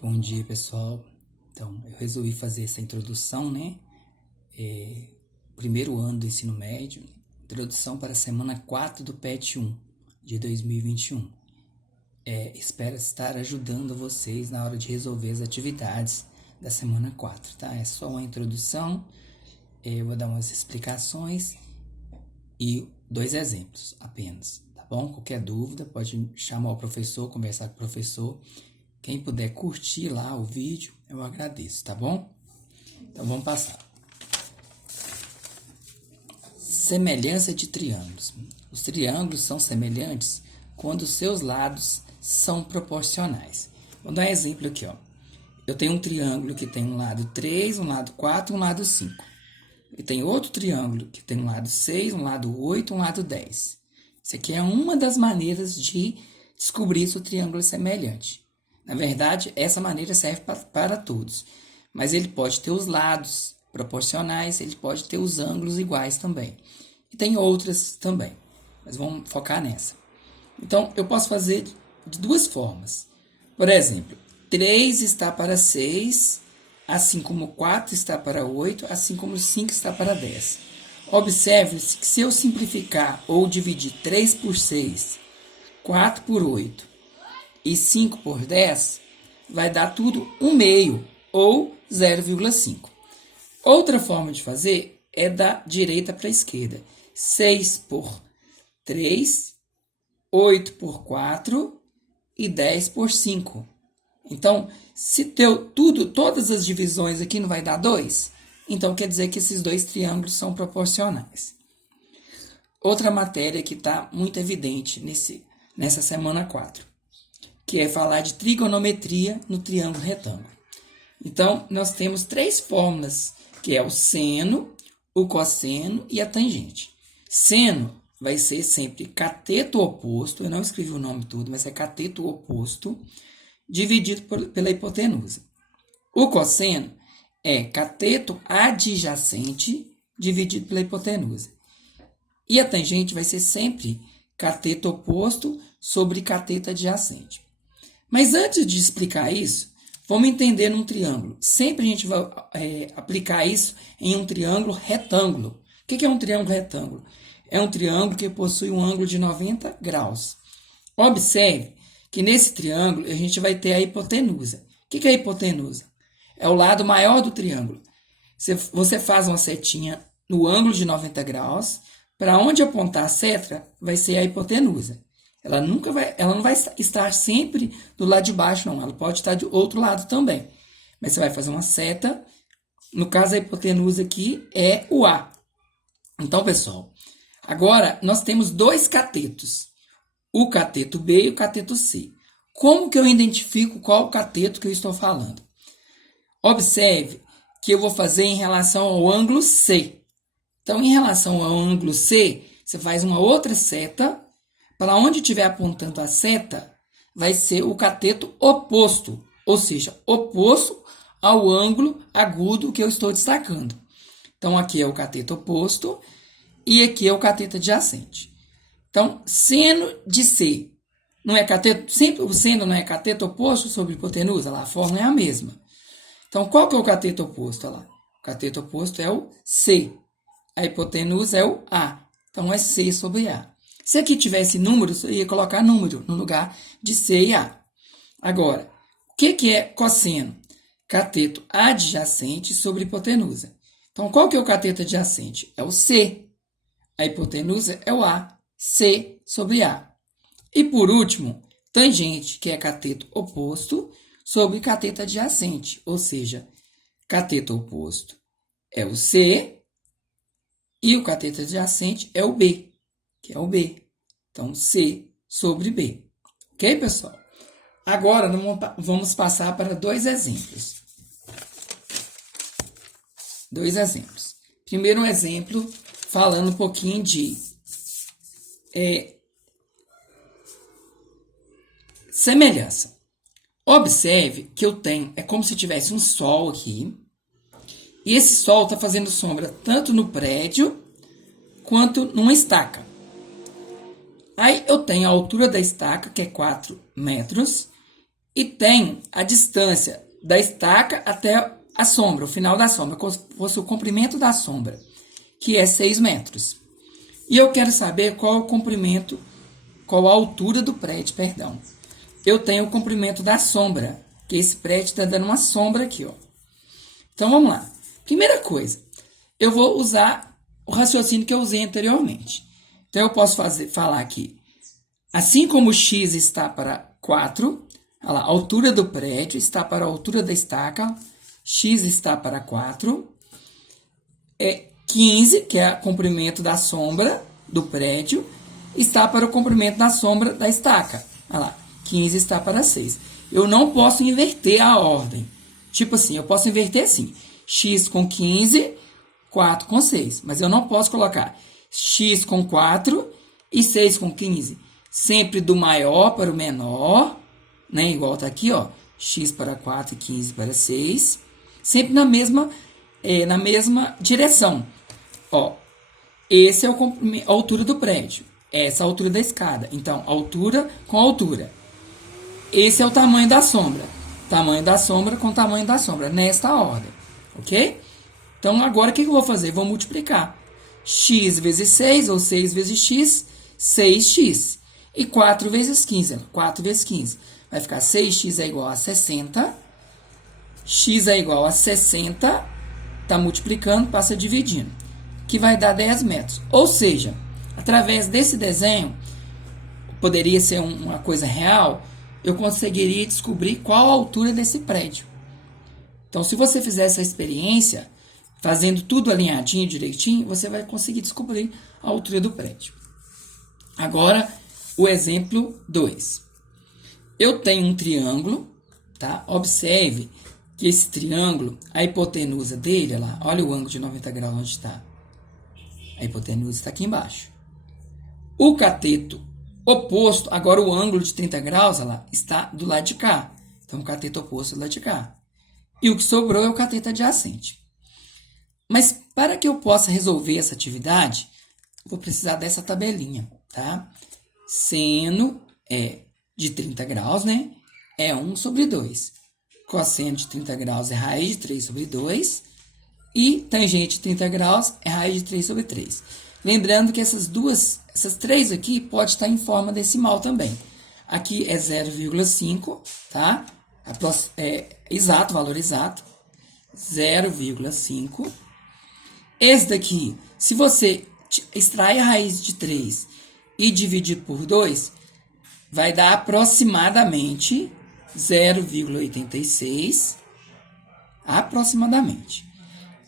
Bom dia, pessoal. Então, eu resolvi fazer essa introdução, né? Primeiro ano do ensino médio, introdução para a semana 4 do PET 1 de 2021. Espero estar ajudando vocês na hora de resolver as atividades da semana 4, tá? É só uma introdução, eu vou dar umas explicações e 2 exemplos apenas, tá bom? Qualquer dúvida, pode chamar o professor, conversar com o professor. Quem puder curtir lá o vídeo, eu agradeço, tá bom? Então, vamos passar. Semelhança de triângulos. Os triângulos são semelhantes quando seus lados são proporcionais. Vou dar um exemplo aqui, ó. Eu tenho um triângulo que tem um lado 3, um lado 4, um lado 5. E tem outro triângulo que tem um lado 6, um lado 8, um lado 10. Isso aqui é uma das maneiras de descobrir se o triângulo é semelhante. Na verdade, essa maneira serve para todos, mas ele pode ter os lados proporcionais, ele pode ter os ângulos iguais também. E tem outras também, mas vamos focar nessa. Então, eu posso fazer de duas formas. Por exemplo, 3 está para 6, assim como 4 está para 8, assim como 5 está para 10. Observe-se que se eu simplificar ou dividir 3 por 6, 4 por 8, e 5 por 10, vai dar tudo 1 meio, ou 0,5. Outra forma de fazer é da direita para a esquerda. 6 por 3, 8 por 4 e 10 por 5. Então, se todas as divisões aqui não vai dar 2, então quer dizer que esses dois triângulos são proporcionais. Outra matéria que está muito evidente nessa semana 4. Que é falar de trigonometria no triângulo retângulo. Então, nós temos 3 fórmulas, que é o seno, o cosseno e a tangente. Seno vai ser sempre cateto oposto, eu não escrevi o nome todo, mas é cateto oposto, dividido pela hipotenusa. O cosseno é cateto adjacente, dividido pela hipotenusa. E a tangente vai ser sempre cateto oposto sobre cateto adjacente. Mas antes de explicar isso, vamos entender um triângulo. Sempre a gente vai aplicar isso em um triângulo retângulo. O que é um triângulo retângulo? É um triângulo que possui um ângulo de 90 graus. Observe que nesse triângulo a gente vai ter a hipotenusa. O que é a hipotenusa? É o lado maior do triângulo. Você faz uma setinha no ângulo de 90 graus, para onde apontar a seta vai ser a hipotenusa. Ela não vai estar sempre do lado de baixo, não. Ela pode estar do outro lado também. Mas você vai fazer uma seta. No caso, a hipotenusa aqui é o A. Então, pessoal, agora nós temos 2 catetos. O cateto B e o cateto C. Como que eu identifico qual cateto que eu estou falando? Observe que eu vou fazer em relação ao ângulo C. Então, em relação ao ângulo C, você faz uma outra seta. Para onde estiver apontando a seta, vai ser o cateto oposto, ou seja, oposto ao ângulo agudo que eu estou destacando. Então, aqui é o cateto oposto e aqui é o cateto adjacente. Então, seno de C não é cateto, sempre o seno não é cateto oposto sobre hipotenusa, lá a fórmula é a mesma. Então, qual que é o cateto oposto? Lá? O cateto oposto é o C, a hipotenusa é o A, então é C sobre A. Se aqui tivesse números, eu ia colocar número no lugar de C e A. Agora, o que é cosseno? Cateto adjacente sobre hipotenusa. Então, qual que é o cateto adjacente? É o C. A hipotenusa é o A. C sobre A. E, por último, tangente, que é cateto oposto sobre cateto adjacente. Ou seja, cateto oposto é o C e o cateto adjacente é o B, que é o B. Então, C sobre B. Ok, pessoal? Agora, vamos passar para 2 exemplos. 2 exemplos. Primeiro, um exemplo falando um pouquinho de semelhança. Observe que eu tenho, é como se tivesse um sol aqui, e esse sol está fazendo sombra tanto no prédio quanto numa estaca. Aí eu tenho a altura da estaca, que é 4 metros, e tem a distância da estaca até a sombra, o final da sombra, como se fosse o comprimento da sombra, que é 6 metros. E eu quero saber qual é o comprimento, qual a altura do prédio, perdão. Eu tenho o comprimento da sombra, que esse prédio está dando uma sombra aqui, ó. Então, vamos lá. Primeira coisa, eu vou usar o raciocínio que eu usei anteriormente. Então, eu posso falar aqui, assim como o x está para 4, olha lá, a altura do prédio está para a altura da estaca, x está para 4, 15, que é o comprimento da sombra do prédio, está para o comprimento da sombra da estaca. Olha lá, 15 está para 6. Eu não posso inverter a ordem. Tipo assim, eu posso inverter assim, x com 15, 4 com 6. Mas eu não posso colocar x com 4 e 6 com 15. Sempre do maior para o menor, né? Igual está aqui, ó, x para 4 e 15 para 6. Sempre na mesma direção. Ó, esse é a altura do prédio. Essa é a altura da escada. Então, altura com altura. Esse é o tamanho da sombra. Tamanho da sombra com tamanho da sombra. Nesta ordem. Ok? Então, agora o que eu vou fazer? Vou multiplicar. X vezes 6, ou 6 vezes x, 6x. E 4 vezes 15. 4 vezes 15. Vai ficar 6x é igual a 60. X é igual a 60. Está multiplicando, passa dividindo. Que vai dar 10 metros. Ou seja, através desse desenho, poderia ser uma coisa real, eu conseguiria descobrir qual a altura desse prédio. Então, se você fizer essa experiência, fazendo tudo alinhadinho, direitinho, você vai conseguir descobrir a altura do prédio. Agora, o exemplo 2. Eu tenho um triângulo, tá? Observe que esse triângulo, a hipotenusa dele, olha o ângulo de 90 graus onde está. A hipotenusa está aqui embaixo. O cateto oposto, agora o ângulo de 30 graus, está do lado de cá. Então, o cateto oposto é do lado de cá. E o que sobrou é o cateto adjacente. Mas, para que eu possa resolver essa atividade, vou precisar dessa tabelinha, tá? Seno de 30 graus, né? É 1 sobre 2. Cosseno de 30 graus é raiz de 3 sobre 2. E tangente de 30 graus é raiz de 3 sobre 3. Lembrando que essas três aqui pode estar em forma decimal também. Aqui é 0,5, tá? Exato, valor exato. 0,5. Esse daqui, se você extrair a raiz de 3 e dividir por 2, vai dar aproximadamente 0,86. Aproximadamente.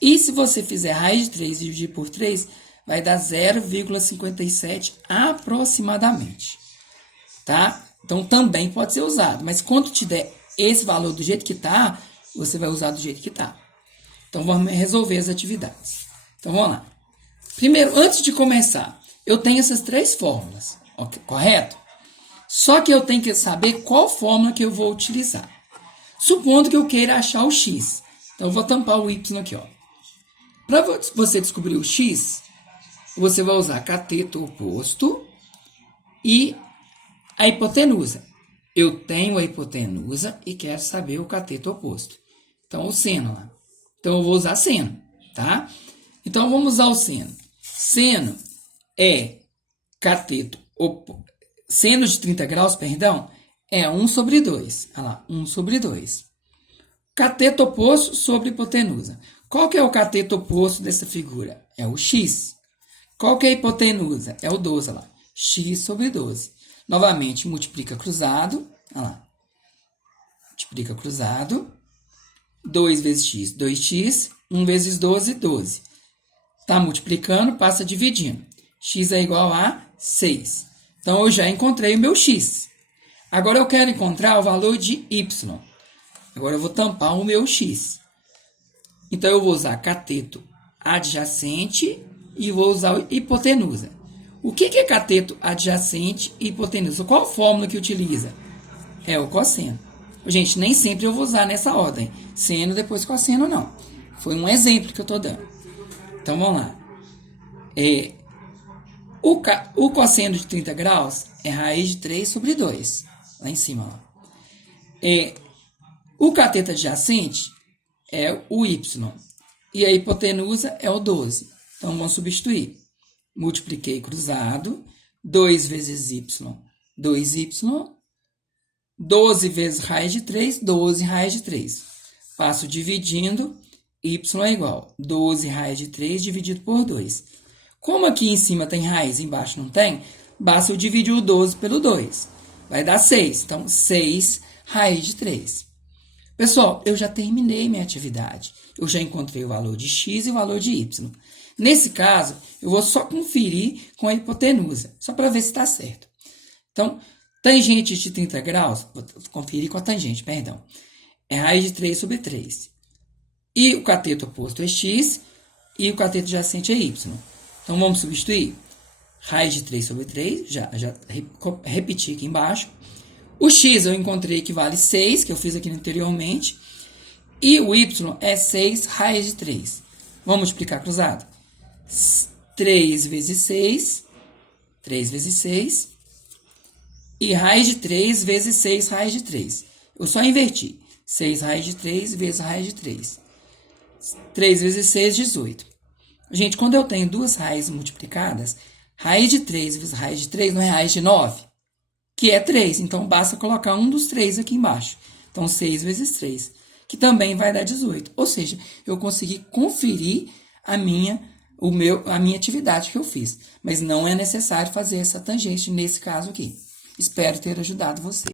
E se você fizer raiz de 3 e dividir por 3, vai dar 0,57 aproximadamente. Tá? Então, também pode ser usado. Mas quando te der esse valor do jeito que está, você vai usar do jeito que está. Então, vamos resolver as atividades. Então, vamos lá. Primeiro, antes de começar, eu tenho essas 3 fórmulas. Okay, correto? Só que eu tenho que saber qual fórmula que eu vou utilizar. Supondo que eu queira achar o x. Então, eu vou tampar o y aqui, ó. Para você descobrir o x, você vai usar cateto oposto e a hipotenusa. Eu tenho a hipotenusa e quero saber o cateto oposto. Então, o seno lá. Então, eu vou usar seno, tá? Então, vamos usar o seno. Seno é cateto oposto. Seno de 30 graus, perdão, é 1 sobre 2. Olha lá, 1 sobre 2. Cateto oposto sobre hipotenusa. Qual que é o cateto oposto dessa figura? É o x. Qual que é a hipotenusa? É o 12, olha lá. X sobre 12. Novamente, multiplica cruzado. Olha lá. Multiplica cruzado. 2 vezes x, 2x. 1 vezes 12, 12. Está multiplicando, passa dividindo. X é igual a 6. Então, eu já encontrei o meu x. Agora, eu quero encontrar o valor de y. Agora, eu vou tampar o meu x. Então, eu vou usar cateto adjacente e vou usar hipotenusa. O que é cateto adjacente e hipotenusa? Qual fórmula que utiliza? É o cosseno. Gente, nem sempre eu vou usar nessa ordem. Seno, depois cosseno, não. Foi um exemplo que eu estou dando. Então, vamos lá. O cosseno de 30 graus é raiz de 3 sobre 2. Lá em cima, ó. O cateto adjacente é o y. E a hipotenusa é o 12. Então, vamos substituir. Multipliquei cruzado. 2 vezes y, 2y. 12 vezes raiz de 3, 12 raiz de 3. Passo dividindo, y é igual 12 raiz de 3 dividido por 2. Como aqui em cima tem raiz e embaixo não tem, basta eu dividir o 12 pelo 2. Vai dar 6. Então, 6 raiz de 3. Pessoal, eu já terminei minha atividade. Eu já encontrei o valor de x e o valor de y. Nesse caso, eu vou só conferir com a hipotenusa, só para ver se está certo. Então, tangente de 30 graus, vou conferir com a tangente, perdão. É raiz de 3 sobre 3. E o cateto oposto é x e o cateto adjacente é y. Então, vamos substituir. Raiz de 3 sobre 3, já repeti aqui embaixo. O x eu encontrei que vale 6, que eu fiz aqui anteriormente. E o y é 6 raiz de 3. Vamos multiplicar cruzado. 3 vezes 6. 3 vezes 6. E raiz de 3 vezes 6 raiz de 3. Eu só inverti. 6 raiz de 3 vezes raiz de 3. 3 vezes 6, 18. Gente, quando eu tenho duas raízes multiplicadas, raiz de 3 vezes raiz de 3 não é raiz de 9? Que é 3. Então, basta colocar um dos 3 aqui embaixo. Então, 6 vezes 3, que também vai dar 18. Ou seja, eu consegui conferir a minha atividade que eu fiz. Mas não é necessário fazer essa tangente nesse caso aqui. Espero ter ajudado você.